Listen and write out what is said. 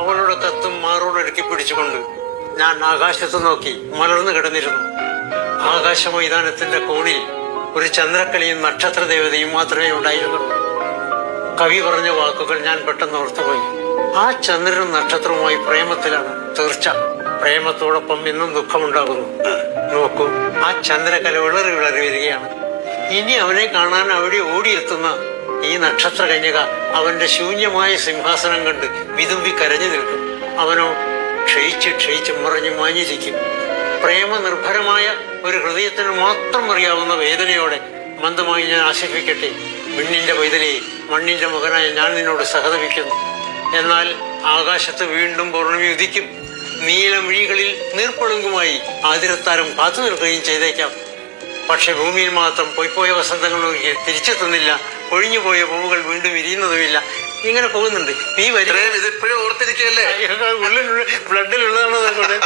അവളുടെ കത്തും മാറോടൊരുക്കി പിടിച്ചുകൊണ്ട് ഞാൻ ആകാശത്ത് നോക്കി മലർന്നു കിടന്നിരുന്നു. ആകാശ മൈതാനത്തിന്റെ കോണിൽ ഒരു ചന്ദ്രക്കലയും നക്ഷത്ര ദേവതയും മാത്രമേ ഉണ്ടായിരുന്നുള്ളൂ. കവി പറഞ്ഞ വാക്കുകൾ ഞാൻ പെട്ടെന്ന് ഓർത്തുപോയി. ആ ചന്ദ്രനും നക്ഷത്രവുമായി പ്രേമത്തിലാണ് തീർച്ച. പ്രേമത്തോടൊപ്പം ഇന്നും ദുഃഖമുണ്ടാകുന്നു. നോക്കൂ, ആ ചന്ദ്രകല വിളറി വിളറി വരികയാണ്. ഇനി അവനെ കാണാൻ അവിടെ ഓടിയെത്തുന്ന ഈ നക്ഷത്ര കന്യക അവന്റെ ശൂന്യമായ സിംഹാസനം കണ്ട് വിതുമ്പി കരഞ്ഞു നിൽക്കും. അവനോ ക്ഷയിച്ച് ക്ഷയിച്ച് മറഞ്ഞു മാഞ്ഞിരിക്കും. പ്രേമനിർഭരമായ ഒരു ഹൃദയത്തിന് മാത്രം അറിയാവുന്ന വേദനയോടെ മന്ദമായി ഞാൻ ആശിപ്പിക്കട്ടെ, പെണ്ണിന്റെ പൈതലെ, മണ്ണിന്റെ മകനായ ഞാൻ നിന്നോട് സഹതപിക്കുന്നു. എന്നാൽ ആകാശത്ത് വീണ്ടും പൗർണമി ഉദിക്കും. നീലമിഴികളിൽ നീർപ്പളുങ്കുമായി ആതിരത്താരം കാത്തു നിൽക്കുകയും ചെയ്തേക്കാം. പക്ഷെ ഭൂമിയിൽ മാത്രം പൊയ്പോയ വസന്തങ്ങൾ ഒരിക്കൽ തിരിച്ചെത്തുന്നില്ല. ഒഴിഞ്ഞുപോയ പൂവുകൾ വീണ്ടും വിരിയുന്നതുമില്ല. ഇങ്ങനെ പോകുന്നുണ്ട്. നീ വരും, ഇതിപ്പോഴും ഓർത്തിരിക്കുകയല്ലേ? ഉള്ളിലുള്ള ബ്ലഡിലുള്ളതാണ്.